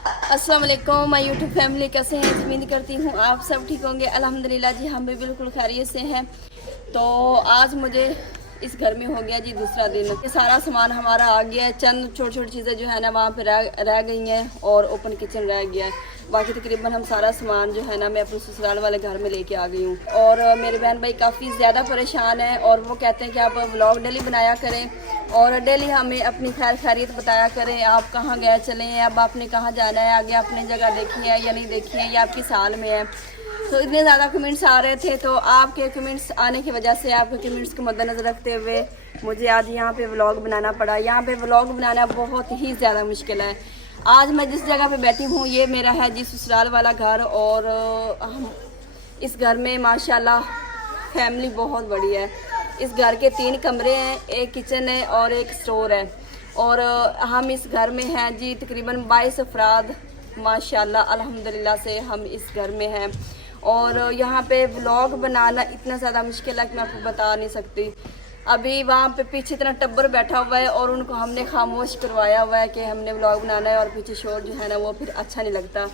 अस्सलाम वालेकुम my YouTube family, कैसे हैं? उम्मीद करती हूँ आप सब ठीक होंगे। अल्हम्दुलिल्लाह जी, हम भी बिल्कुल खैरियत से हैं। तो आज मुझे इस घर में हो गया जी दूसरा दिन। ये सारा सामान हमारा आ गया है। चंद छोटी छोटी चीज़ें जो है ना वहाँ पे रह गई हैं और ओपन किचन रह गया है। बाकी तकरीबन हम सारा सामान जो है ना मैं अपने ससुराल वाले घर में लेके आ गई हूँ। और मेरे बहन भाई काफ़ी ज़्यादा परेशान हैं और वो कहते हैं कि आप व्लॉग डेली बनाया करें और डेली हमें अपनी खैर खैरियत बताया करें। आप कहाँ गए चले हैं, अब आपने कहाँ जाना है, आगे आपने जगह देखी है या नहीं देखी है, या आपकी साल में है। तो इतने ज़्यादा कमेंट्स आ रहे थे, तो आपके कमेंट्स आने की वजह से, आपके कमेंट्स को मद्देनज़र रखते हुए मुझे आज यहाँ पे व्लॉग बनाना पड़ा। यहाँ पे व्लॉग बनाना बहुत ही ज़्यादा मुश्किल है। आज मैं जिस जगह पे बैठी हूँ ये मेरा है जी ससुराल वाला घर। और हम इस घर में माशाल्लाह फैमिली बहुत बड़ी है। इस घर के 3 कमरे हैं, एक किचन है और एक स्टोर है। और हम इस घर में हैं जी तकरीबन 22 अफराद माशाल्लाह अल्हम्दुलिल्लाह से हम इस घर में हैं। और यहाँ पे व्लॉग बनाना इतना ज़्यादा मुश्किल है कि मैं आपको बता नहीं सकती। अभी वहाँ पे पीछे इतना टब्बर बैठा हुआ है और उनको हमने खामोश करवाया हुआ है कि हमने व्लॉग बनाना है, और पीछे शोर जो है ना वो फिर अच्छा नहीं लगता।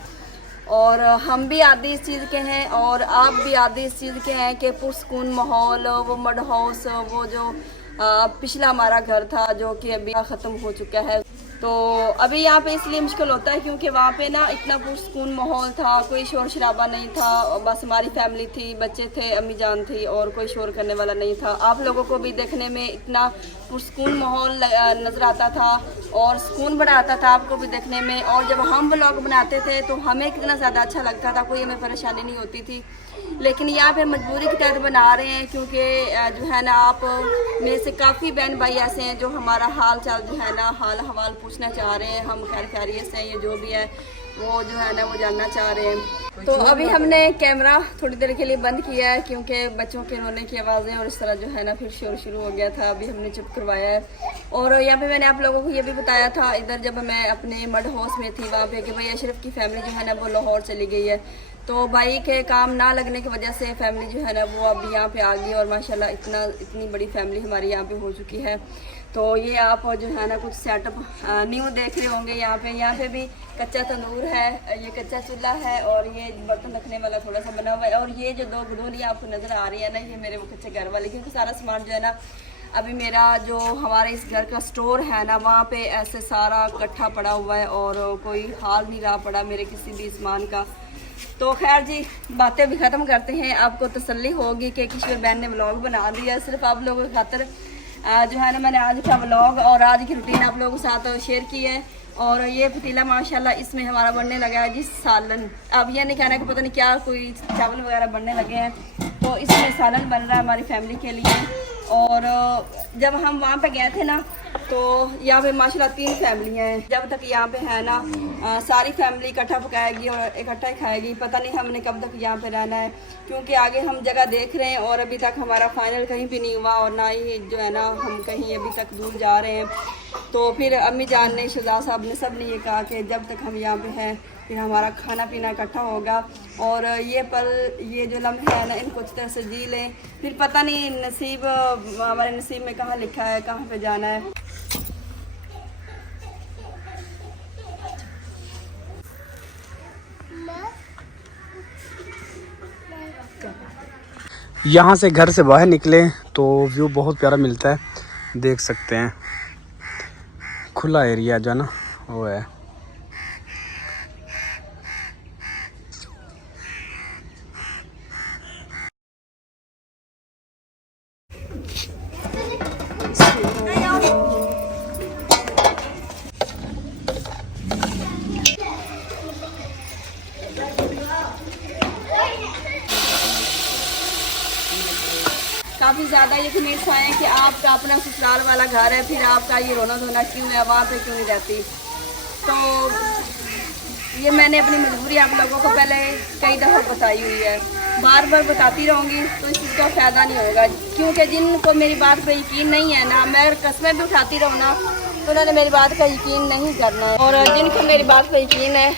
और हम भी आदि इस चीज़ के हैं और आप भी आदि इस चीज़ के हैं कि पुरसकून माहौल, वो मड हाउस, वो जो पिछला हमारा घर था जो कि अभी ख़त्म हो चुका है। तो अभी यहाँ पे इसलिए मुश्किल होता है क्योंकि वहाँ पे ना इतना पुरसकून माहौल था, कोई शोर शराबा नहीं था, बस हमारी फैमिली थी, बच्चे थे, अम्मी जान थी, और कोई शोर करने वाला नहीं था। आप लोगों को भी देखने में इतना पुरसकून माहौल नज़र आता था और सुकून बड़ा आता था आपको भी देखने में। और जब हम व्लॉग बनाते थे तो हमें कितना ज़्यादा अच्छा लगता था, कोई हमें परेशानी नहीं होती थी। लेकिन यहाँ पे मजबूरी के तहत बना रहे हैं क्योंकि जो है ना आप में से काफ़ी बहन भाई ऐसे हैं जो हमारा हाल चाल जो है ना हाल हवाल पूछना चाह रहे हैं। हम खैर खैरियत से हैं, ये जो भी है वो जो है ना वो जानना चाह रहे हैं। तो अभी हमने कैमरा थोड़ी देर के लिए बंद किया है क्योंकि बच्चों के रोने की आवाज़ें और इस तरह जो है ना फिर शोर शुरू हो गया था। अभी हमने चुप करवाया है। और यहाँ पे मैंने आप लोगों को ये भी बताया था इधर जब मैं अपने मड हाउस में थी वहाँ पे कि भाई अशरफ की फैमिली जो है ना वो लाहौर चली गई है। तो भाई के काम ना लगने की वजह से फैमिली जो है ना वो अभी यहाँ पे आ गई और माशाल्लाह इतनी बड़ी फैमिली हमारी यहाँ पे हो चुकी है। तो ये आप जो है ना कुछ सेटअप न्यू देख रहे होंगे। यहाँ पे भी कच्चा तंदूर है, ये कच्चा चूल्हा है और ये बर्तन रखने वाला थोड़ा सा बना हुआ है। और ये जो 2 गदोलियाँ आपको नज़र आ रही है ना, ये मेरे वो कच्चे घर वाले, क्योंकि सारा सामान जो है ना अभी मेरा जो हमारे इस घर का स्टोर है ना वहाँ पे ऐसे सारा इकट्ठा पड़ा हुआ है और कोई हाल नहीं रहा पड़ा मेरे किसी भी सामान का। तो खैर जी, बातें भी ख़त्म करते हैं। आपको तसल्ली होगी कि किशोर बहन ने व्लॉग बना दिया। सिर्फ आप लोगों की खातिर जो है ना मैंने आज का व्लॉग और आज की रूटीन आप लोगों के साथ शेयर की है। और ये पतीला माशाल्लाह इसमें हमारा बनने लगा है जी सालन। अब ये नहीं कहना कि पता नहीं क्या कोई चावल वगैरह बनने लगे हैं, तो इसमें सालन बन रहा है हमारी फैमिली के लिए। और जब हम वहाँ पे गए थे ना तो यहाँ पे माशाल्लाह 3 फैमिलियाँ हैं। जब तक यहाँ पे है ना सारी फैमिली इकट्ठा पकाएगी और इकट्ठा ही खाएगी। पता नहीं हमने कब तक यहाँ पे रहना है क्योंकि आगे हम जगह देख रहे हैं और अभी तक हमारा फाइनल कहीं भी नहीं हुआ और ना ही जो है ना हम कहीं अभी तक दूर जा रहे हैं। तो फिर अम्मी जान ने, शुजा साहब ने, सब ने ये कहा कि जब तक हम यहाँ पे हैं फिर हमारा खाना पीना इकट्ठा होगा। और ये पल, ये जो लम्हे है ना इनको अच्छी तरह से जी लें, फिर पता नहीं नसीब, हमारे नसीब में कहाँ लिखा है, कहाँ पे जाना है। यहाँ से घर से बाहर निकले तो व्यू बहुत प्यारा मिलता है, देख सकते हैं। खुला एरिया जो है ना वो है। काफ़ी ज़्यादा ये कमेंट्स आए हैं कि आपका अपना ससुराल वाला घर है, फिर आपका ये रोना धोना क्यों है, वहाँ पे क्यों नहीं रहती। तो ये मैंने अपनी मजबूरी आप लोगों को पहले कई दफ़ा बताई हुई है, बार बार बताती रहूँगी तो इस चीज़ का फ़ायदा नहीं होगा। क्योंकि जिनको मेरी बात पर यकीन नहीं है ना, मैं कस्में भी उठाती रहूँ ना तो उन्होंने मेरी बात का यकीन नहीं करना है। और जिनको मेरी बात पर यकीन है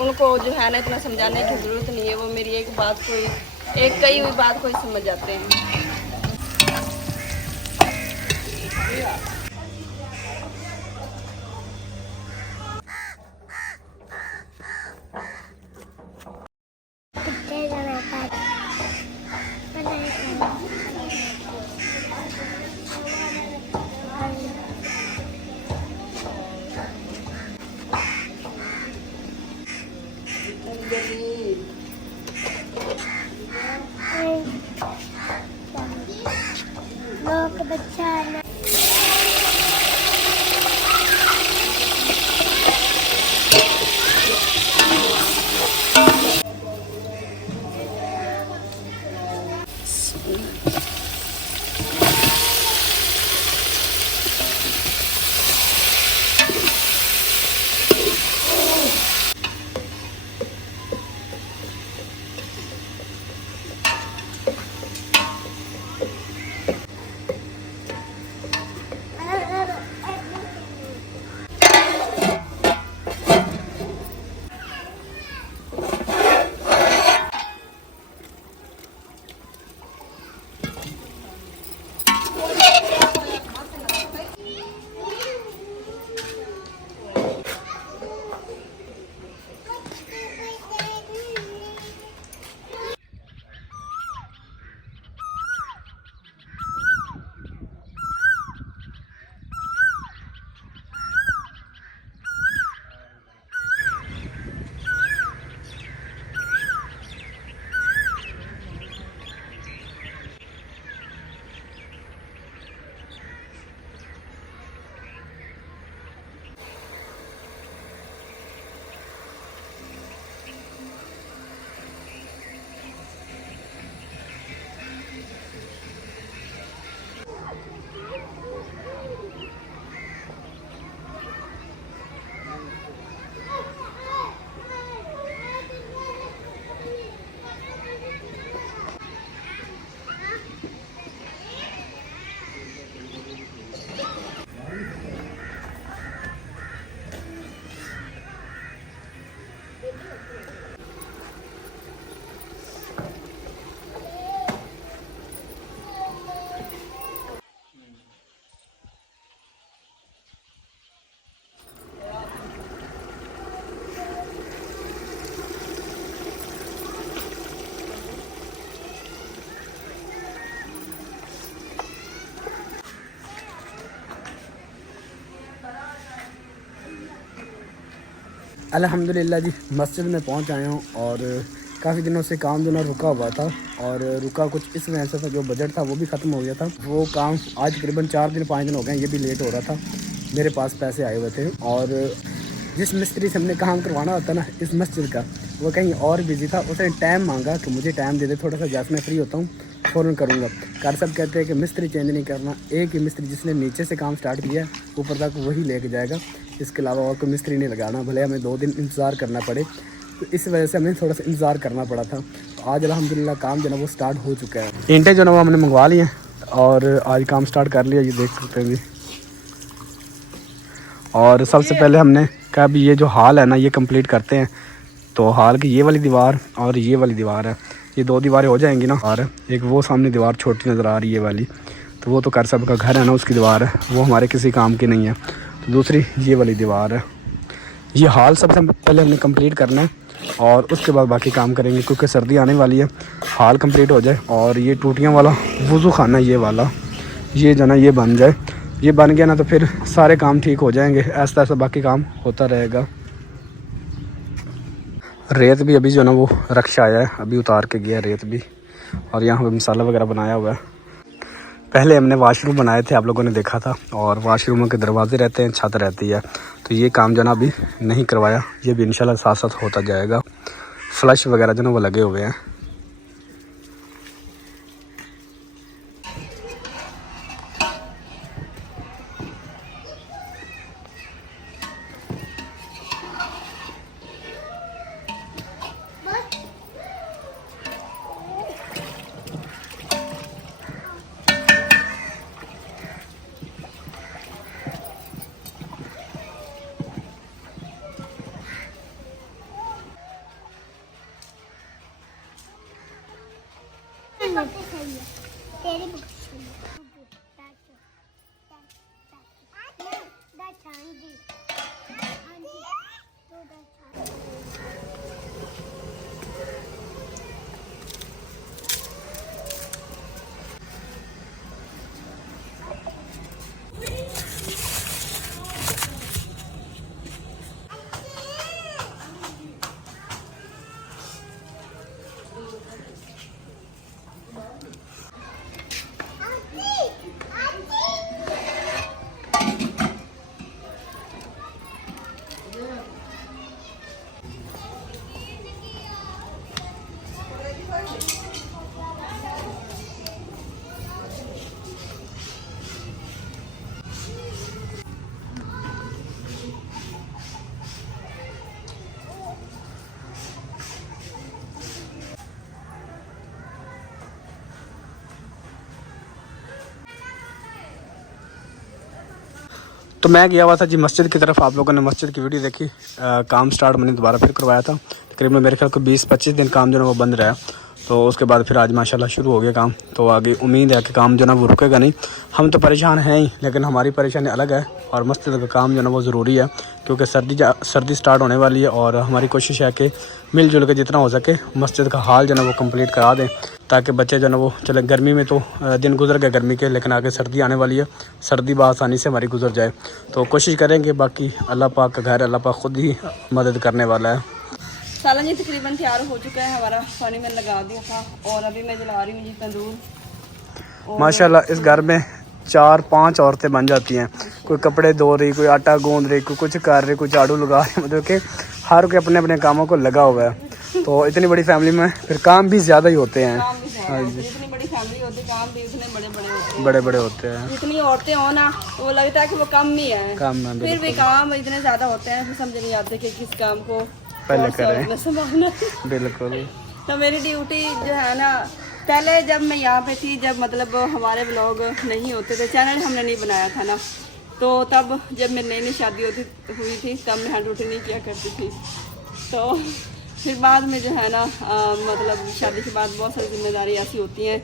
उनको जो है ना इतना समझाने की ज़रूरत नहीं है, वो मेरी एक कही हुई बात को ही समझ जाते हैं। लोग बच्चा अल्हम्दुलिल्लाह जी मस्जिद में पहुंच आया हूं और काफ़ी दिनों से काम जो ना रुका हुआ था और रुका कुछ इस वजह से था, जो बजट था वो भी ख़त्म हो गया था। वो काम आज तकरीबन 4 दिन 5 दिन हो गए, ये भी लेट हो रहा था। मेरे पास पैसे आए हुए थे और जिस मिस्त्री से हमने काम करवाना होता ना इस मस्जिद का, वो कहीं और बिजी था। उसने टाइम मांगा कि मुझे टाइम दे दे थोड़ा सा, जैसे मैं फ्री होता हूँ फ़ौरन करूँगा। कार सब कहते हैं कि मिस्त्री चेंज नहीं करना, एक ही मिस्त्री जिसने नीचे से काम स्टार्ट किया ऊपर तक वही लेके जाएगा, इसके अलावा और कोई मिस्त्री नहीं लगाना, भले हमें 2 दिन इंतज़ार करना पड़े। तो इस वजह से हमें थोड़ा सा इंतज़ार करना पड़ा था। तो आज अल्हम्दुलिल्लाह काम जो ना वो स्टार्ट हो चुका है। ईंटें जो ना वो हमने मंगवा ली हैं और आज काम स्टार्ट कर लिया, ये देख सकते हैं जी। और सबसे पहले हमने कहा भी ये जो हाल है ना ये कंप्लीट करते हैं। तो हाल की ये वाली दीवार और ये वाली दीवार है, ये 2 दीवारें हो जाएंगी ना। और एक वो सामने दीवार छोटी नज़र आ रही है वाली, तो वो तो कर सब का घर है ना, उसकी दीवार है, वो हमारे किसी काम की नहीं है। तो दूसरी ये वाली दीवार है। ये हाल सबसे पहले हमने कंप्लीट करना है और उसके बाद बाकी काम करेंगे, क्योंकि सर्दी आने वाली है। हाल कंप्लीट हो जाए और ये टूटियाँ वाला वज़ू खाना ये वाला ये जो ना ये बन जाए, ये बन गया ना तो फिर सारे काम ठीक हो जाएंगे। ऐसा ऐसा बाकी काम होता रहेगा। रेत भी अभी जो ना वो रक्षा आया है, अभी उतार के गया रेत भी। और यहाँ पे मसाला वगैरह बनाया हुआ है। पहले हमने वाशरूम बनाए थे, आप लोगों ने देखा था, और वाशरूमों के दरवाजे रहते हैं, छत रहती है। तो ये काम जो ना अभी नहीं करवाया, ये भी इंशाल्लाह साथ साथ होता जाएगा। फ्लश वगैरह जो ना वो लगे हुए हैं। तेरी बुक तो मैं गया हुआ था जी मस्जिद की तरफ। आप लोगों ने मस्जिद की वीडियो देखी। काम स्टार्ट मैंने दोबारा फिर करवाया था। तकरीबन मेरे ख्याल को 20-25 दिन काम जो है वो बंद रहा। तो उसके बाद फिर आज माशाल्लाह शुरू हो गया काम। तो आगे उम्मीद है कि काम जो है वो रुकेगा नहीं। हम तो परेशान हैं ही, लेकिन हमारी परेशानी अलग है। और मस्जिद का काम जो है वो ज़रूरी है, क्योंकि सर्दी स्टार्ट होने वाली है। और हमारी कोशिश है कि मिलजुल के जितना हो सके मस्जिद का हाल जो है वो कंप्लीट करा दें, ताकि बच्चे जो है वो चले। गर्मी में तो दिन गुजर गए गर्मी के, लेकिन आगे सर्दी आने वाली है। सर्दी बआसानी से हमारी गुजर जाए तो कोशिश करेंगे। बाकी अल्लाह पाक का घर, अल्लाह पाक खुद ही मदद करने वाला है। सालन जी तकरीबन तैयार हो चुका है हमारा। पानी में लगा दिया था और अभी मैं जला रही हूँ जी तंदूर। माशाल्लाह इस घर में 4-5 औरतें बन जाती हैं। कोई कपड़े धो रही, कोई आटा गूंद रही, कोई कुछ कर रही, कोई झाड़ू लगा रही। मतलब कि हर कोई अपने अपने कामों को लगा हुआ है। तो इतनी बड़ी फैमिली में फिर काम भी ज़्यादा ही होते हैं। जितनी बड़ी फैमिली होती है काम भी उतने बड़े बड़े होते हैं। बड़े होते हैं। जितनी औरतें हो ना तो वो लगता है कि वो कम ही है। फिर भी काम इतने ज़्यादा होते हैं, फिर समझ नहीं आते कि किस काम को पहले करें। संभालना। बिल्कुल। तो मेरी ड्यूटी जो है ना, पहले जब मैं यहाँ पे थी, जब मतलब हमारे ब्लॉग नहीं होते थे, चैनल हमने नहीं बनाया था ना, तो तब जब मेरी नई शादी हुई थी तब मैं हैंड ड्यूटी नहीं किया करती थी। तो फिर बाद में जो है ना मतलब शादी के बाद बहुत सारी जिम्मेदारी ऐसी होती हैं,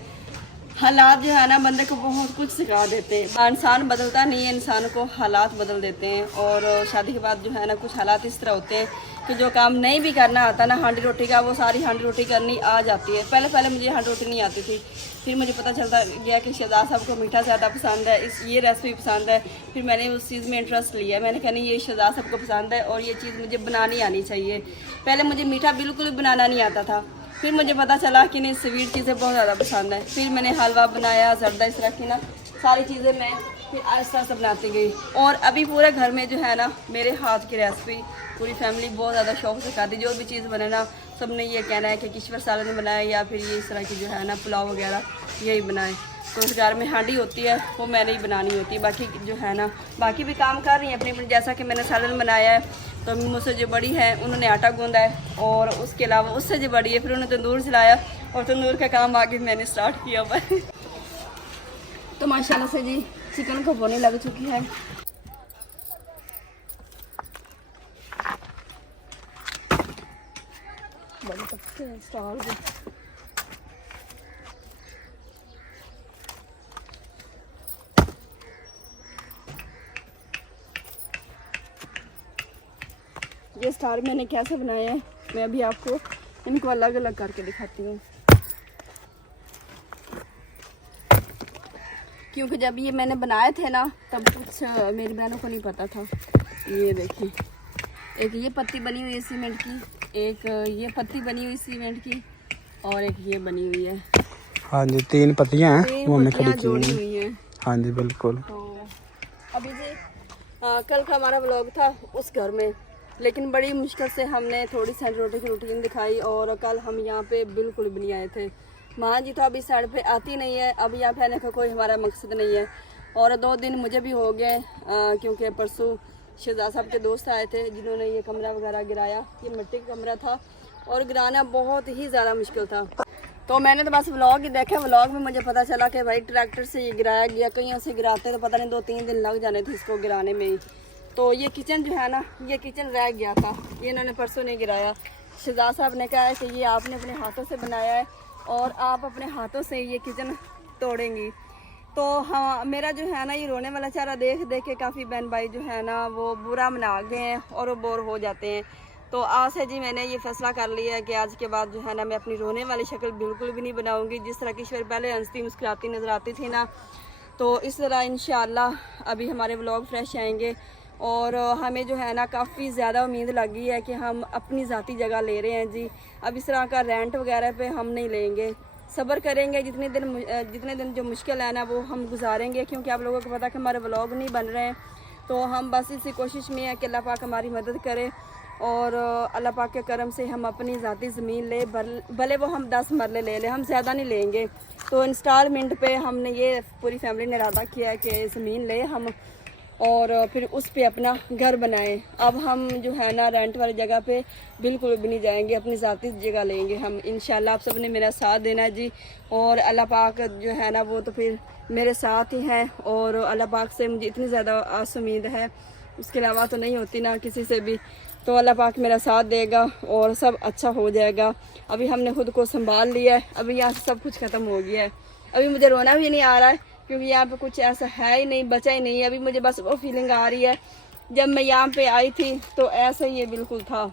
हालात जो है ना बंदे को बहुत कुछ सिखा देते हैं। इंसान बदलता नहीं है, इंसान को हालात बदल देते हैं। और शादी के बाद जो है ना कुछ हालात इस तरह होते हैं कि जो काम नहीं भी करना आता ना हांडी रोटी का, वो सारी हांडी रोटी करनी आ जाती है। पहले मुझे हांडी रोटी नहीं आती थी। फिर मुझे पता चलता गया कि शहजाद साहब को मीठा ज़्यादा पसंद है, ये रेसिपी पसंद है। फिर मैंने उस चीज़ में इंटरेस्ट लिया। मैंने कहा नहीं, ये शहजाद साहब को पसंद है और ये चीज़ मुझे बनानी आनी चाहिए। पहले मुझे मीठा बिल्कुल भी बनाना नहीं आता था। फिर मुझे पता चला कि नहीं, स्वीट चीज़ें बहुत ज़्यादा पसंद है। फिर मैंने हलवा बनाया, जर्दा, इस तरह की ना सारी चीज़ें मैं फिर आहिस्ता आहिस्ता बनाती गई। और अभी पूरे घर में जो है ना मेरे हाथ की रेसिपी पूरी फैमिली बहुत ज़्यादा शौक से खाती। जो भी चीज़ बने ना सबने ये कहना है कि किश्वर सालन ने बनाया या फिर ये इस तरह की जो है ना पुलाव वगैरह यही बनाए। तो उस घर में हांडी होती है वो मैंने ही बनानी होती है। बाकी जो है ना बाकी भी काम कर रही हैं अपनी अपनी। जैसा कि मैंने सालन बनाया है तो मुझसे जो बड़ी है उन्होंने आटा गूंदा है, और उसके अलावा उससे जो बड़ी है फिर उन्होंने तंदूर चलाया और तंदूर का काम आगे मैंने स्टार्ट किया हुआ है। तो माशाल्लाह से जी चिकन को होने लग चुकी है। ये स्टार मैंने कैसे बनाया है मैं अभी आपको इनको अलग अलग करके दिखाती हूँ, क्योंकि जब ये मैंने बनाए थे ना तब कुछ मेरी बहनों को नहीं पता था। ये देखें, एक ये पत्ती बनी हुई है सीमेंट की, एक ये पत्ती बनी हुई सीमेंट की, और एक ये बनी हुई है। हाँ जी, 3 पत्तियाँ हैं वो हमने खड़ी जोड़ी हुई हैं। हाँ जी बिल्कुल। तो अभी जी कल का हमारा व्लॉग था उस घर में, लेकिन बड़ी मुश्किल से हमने थोड़ी सी रोटी की रूटीन दिखाई। और कल हम यहाँ पे बिल्कुल भी नहीं आए थे। माँ जी तो अभी साइड पे आती नहीं है, अब यहाँ पे आने का कोई हमारा मकसद नहीं है। और 2 दिन मुझे भी हो गए, क्योंकि परसों शहजाद साहब के दोस्त आए थे जिन्होंने ये कमरा वगैरह गिराया। ये मिट्टी का कमरा था और गिराना बहुत ही ज़्यादा मुश्किल था। तो मैंने तो बस व्लॉग ही देखा। व्लॉग में मुझे पता चला कि भाई ट्रैक्टर से ये गिराया गया, कहीं से गिराते तो पता नहीं 2-3 दिन लग जाने थे इसको गिराने में ही। तो ये किचन जो है ना, ये किचन रह गया था, ये इन्होंने परसों नहीं गिराया। शहजाद साहब ने कहा है कि ये आपने अपने हाथों से बनाया है और आप अपने हाथों से ये किचन तोड़ेंगी। तो हाँ, मेरा जो है ना ये रोने वाला चेहरा देख देख के काफ़ी बहन भाई जो है ना वो बुरा मना गए हैं और वो बोर हो जाते हैं। तो आज से जी मैंने ये फैसला कर लिया है कि आज के बाद जो है ना मैं अपनी रोने वाली शक्ल बिल्कुल भी नहीं बनाऊंगी। जिस तरह की पहले हंसती मुस्कुराती नजर आती थी ना, तो इस तरह इंशाल्लाह अभी हमारे व्लॉग फ्रेश आएंगे। और हमें जो है ना काफ़ी ज़्यादा उम्मीद लगी है कि हम अपनी ज़ाती जगह ले रहे हैं जी। अब इस तरह का रेंट वगैरह पे हम नहीं लेंगे, सब्र करेंगे। जितने दिन जो मुश्किल है ना वो हम गुजारेंगे, क्योंकि आप लोगों को पता कि हमारे व्लॉग नहीं बन रहे हैं। तो हम बस इसी कोशिश में है कि अल्लाह पाक हमारी मदद करे और अल्लाह पाक के करम से हम अपनी ज़ाती ज़मीन ले, भले वो हम 10 मरले ले लें, हम ज़्यादा नहीं लेंगे। तो इंस्टॉलमेंट पे हमने ये पूरी फैमिली ने इरादा किया है कि ज़मीन ले हम, और फिर उस पे अपना घर बनाएं। अब हम जो है ना रेंट वाली जगह पे बिल्कुल भी नहीं जाएंगे, अपनी ज़ाती जगह लेंगे हम इंशाल्लाह। आप सब ने मेरा साथ देना जी, और अल्लाह पाक जो है ना वो तो फिर मेरे साथ ही हैं, और अल्लाह पाक से मुझे इतनी ज़्यादा आस उम्मीद है, उसके अलावा तो नहीं होती ना किसी से भी। तो अल्लाह पाक मेरा साथ देगा और सब अच्छा हो जाएगा। अभी हमने खुद को संभाल लिया है, अभी यहाँ से सब कुछ ख़त्म हो गया है। अभी मुझे रोना भी नहीं आ रहा है, क्योंकि यहाँ पे कुछ ऐसा है ही नहीं, बचा ही नहीं है। अभी मुझे बस वो फीलिंग आ रही है, जब मैं यहाँ पे आई थी तो ऐसा ही ये बिल्कुल था।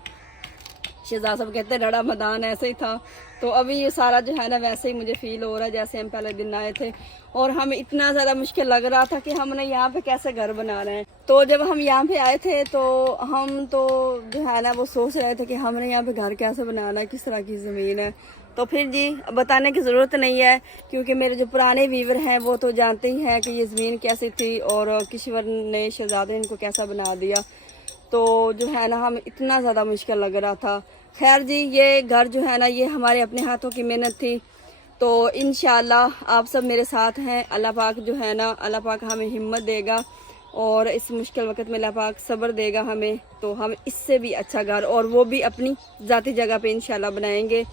शहजाद साहब कहते हैं रड़ा मैदान, ऐसे ही था। तो अभी ये सारा जो है ना वैसे ही मुझे फील हो रहा है जैसे हम पहले दिन आए थे, और हमें इतना ज़्यादा मुश्किल लग रहा था कि हमने यहाँ पे कैसे घर बना रहे हैं। तो जब हम यहाँ पे आए थे तो हम तो जो है ना वो सोच रहे थे कि हमने यहाँ पे घर कैसे बनाना है, किस तरह की ज़मीन है। तो फिर जी बताने की ज़रूरत नहीं है, क्योंकि मेरे जो पुराने वीवर हैं वो तो जानते ही हैं कि ये ज़मीन कैसी थी और किश्वर ने शहजादे ने इनको कैसा बना दिया। तो जो है ना हमें इतना ज़्यादा मुश्किल लग रहा था। खैर जी, ये घर जो है ना ये हमारे अपने हाथों की मेहनत थी। तो इंशाल्लाह आप सब मेरे साथ हैं। अल्लाह पाक जो है ना, अल्लाह पाक हमें हिम्मत देगा और इस मुश्किल वक्त में अल्लाह पाक सब्र देगा हमें, तो हम इससे भी अच्छा घर और वो भी अपनी ज़ाती जगह पे इंशाल्लाह बनाएंगे।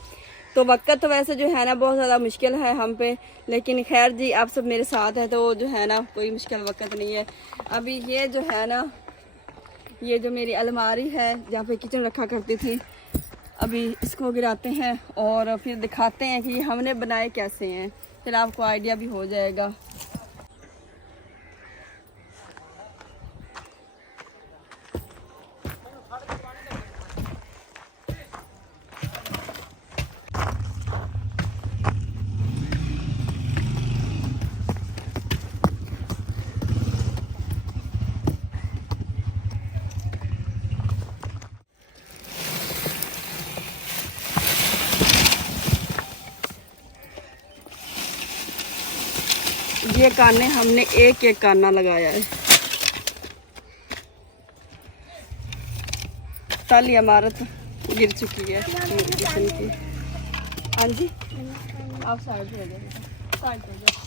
तो वक्त तो वैसे जो है ना बहुत ज़्यादा मुश्किल है हम पे, लेकिन खैर जी आप सब मेरे साथ हैं तो जो है ना कोई मुश्किल वक्त नहीं है। अभी ये जो है ना, ये जो मेरी अलमारी है जहाँ पे किचन रखा करती थी, अभी इसको गिराते हैं और फिर दिखाते हैं कि हमने बनाए कैसे हैं, फिर आपको आइडिया भी हो जाएगा। ये काने हमने एक एक काना लगाया है। साली इमारत गिर चुकी है किचन की। हाँ जी, आप साइड पे हो जाइए, साइड पे हो जाइए।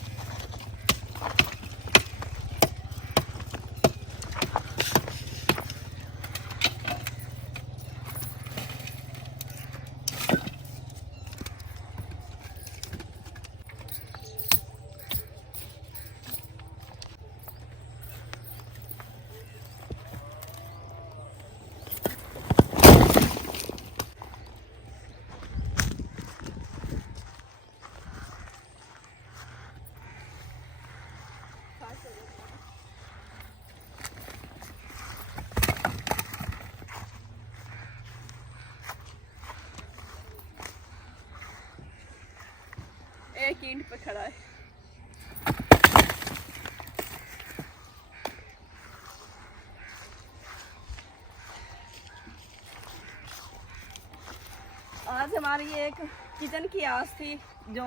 एक ईंट पे खड़ा है। आज हमारी एक किचन की आस थी जो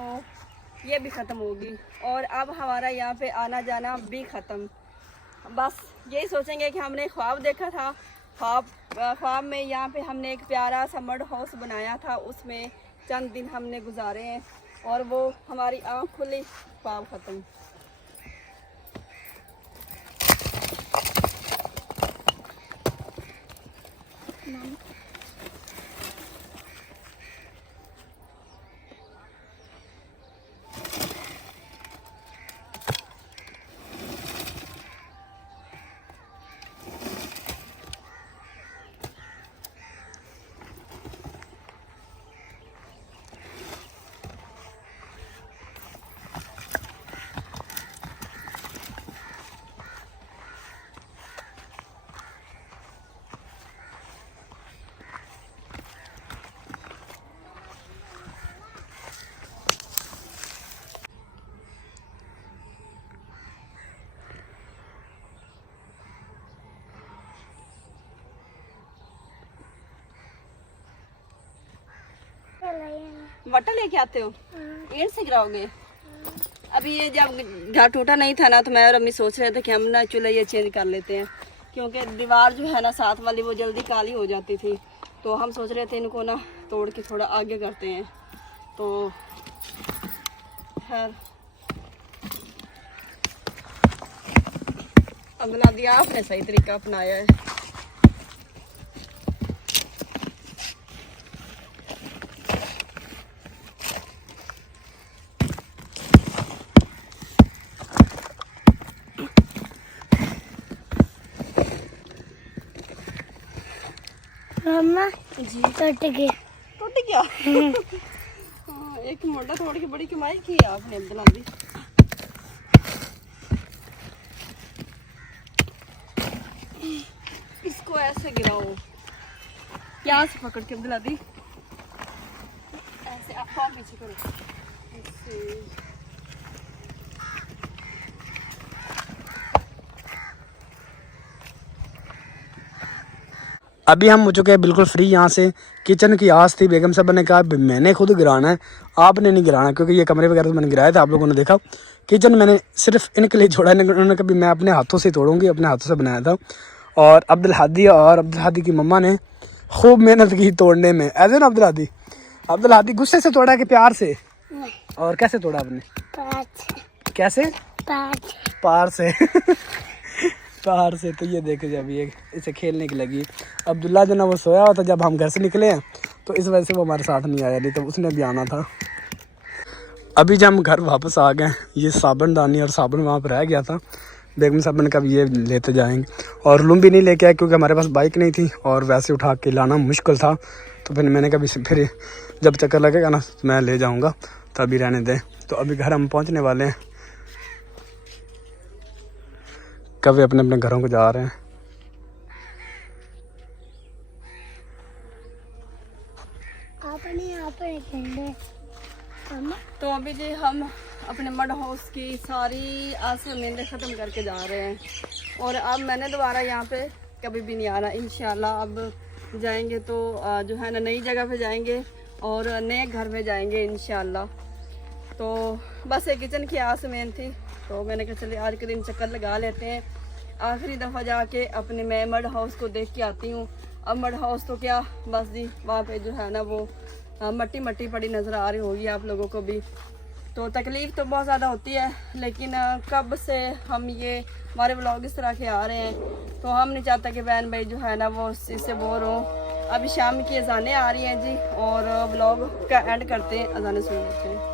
ये भी ख़त्म होगी, और अब हमारा यहाँ पे आना जाना भी ख़त्म। बस यही सोचेंगे कि हमने ख्वाब देखा था, ख्वाब में यहाँ पे हमने एक प्यारा सा मड हाउस बनाया था, उसमें चंद दिन हमने गुजारे हैं और वो हमारी आँख खुली, ख्वाब ख़त्म। वटा लेके आते हो, ईंट से गिराओगे? अभी ये जब घर टूटा नहीं था ना तो मैं और अम्मी सोच रहे थे कि हम ना चूल्हा ये चेंज कर लेते हैं, क्योंकि दीवार जो है ना साथ वाली वो जल्दी काली हो जाती थी। तो हम सोच रहे थे इनको ना तोड़ के थोड़ा आगे करते हैं। तो खैर अब्दुल्ला दी आपने सही तरीका अपनाया है। मम्मा जी टूट गया। टूट गया। हाँ, एक मोटा तोड़ के बड़ी कमाई की आपने अब्दुल्ला दी। इसको ऐसे गिराओ, यहाँ से पकड़ के अब्दुल्ला दी, ऐसे आप पाँव पीछे करो ऐसे। अभी हम हो चुके हैं बिल्कुल फ्री यहाँ से। किचन की आस थी, बेगम साहब ने कहा मैंने खुद गिराना है, आपने नहीं गिराना, क्योंकि ये कमरे वगैरह तो मैंने गिराया था, आप लोगों ने देखा। किचन मैंने सिर्फ इनके लिए छोड़ा, उन्होंने कभी मैं अपने हाथों से तोड़ूंगी, अपने हाथों से बनाया था। और अब्दुल हादी की मम्मा ने खूब मेहनत की तोड़ने में, ऐसे ना अब्दुल हादी गुस्से से तोड़ा कि प्यार से? और कैसे तोड़ा आपने? कैसे? पार से। पार से। तो ये देखे जब ये इसे खेलने की लगी। अब्दुल्ला जो ना वो सोया हुआ था जब हम घर से निकले हैं, तो इस वजह से वो हमारे साथ नहीं आया, नहीं तो उसने भी आना था। अभी जब हम घर वापस आ गए, ये साबुनदानी और साबुन वहाँ पर रह गया था, बेगम साहब ने कहा ये लेते जाएंगे। और लूम भी नहीं लेके आए क्योंकि हमारे पास बाइक नहीं थी और वैसे उठा के लाना मुश्किल था। तो फिर मैंने कहा फिर जब चक्कर लगेगा ना तो मैं ले जाऊँगा, तो अभी रहने दें। तो अभी घर हम पहुँचने वाले हैं, कभी अपने अपने घरों को जा रहे हैं। तो अभी जी हम अपने मड हाउस की सारी आस उम्मीदें ख़त्म करके जा रहे हैं, और अब मैंने दोबारा यहाँ पे कभी भी नहीं आना इंशाल्लाह। अब जाएंगे तो जो है ना नई जगह पे जाएंगे और नए घर में जाएंगे इंशाल्लाह। तो बस एक किचन की आस मेन थी, तो मैंने कहा चलिए आज के दिन चक्कर लगा लेते हैं, आखिरी दफ़ा जाके अपने मैं मड हाउस को देख के आती हूँ। अब मड हाउस तो क्या बस जी वहाँ पे जो है ना वो मट्टी मट्टी पड़ी नज़र आ रही होगी आप लोगों को भी। तो तकलीफ़ तो बहुत ज़्यादा होती है, लेकिन कब से हम ये हमारे व्लॉग इस तरह के आ रहे हैं, तो हम नहीं चाहता कि बहन भाई जो है ना वो उस चीज़ से बोर हो। अभी शाम की अजानें आ रही हैं जी, और व्लॉग का एंड करते हैं, अजानें सुन लेते हैं।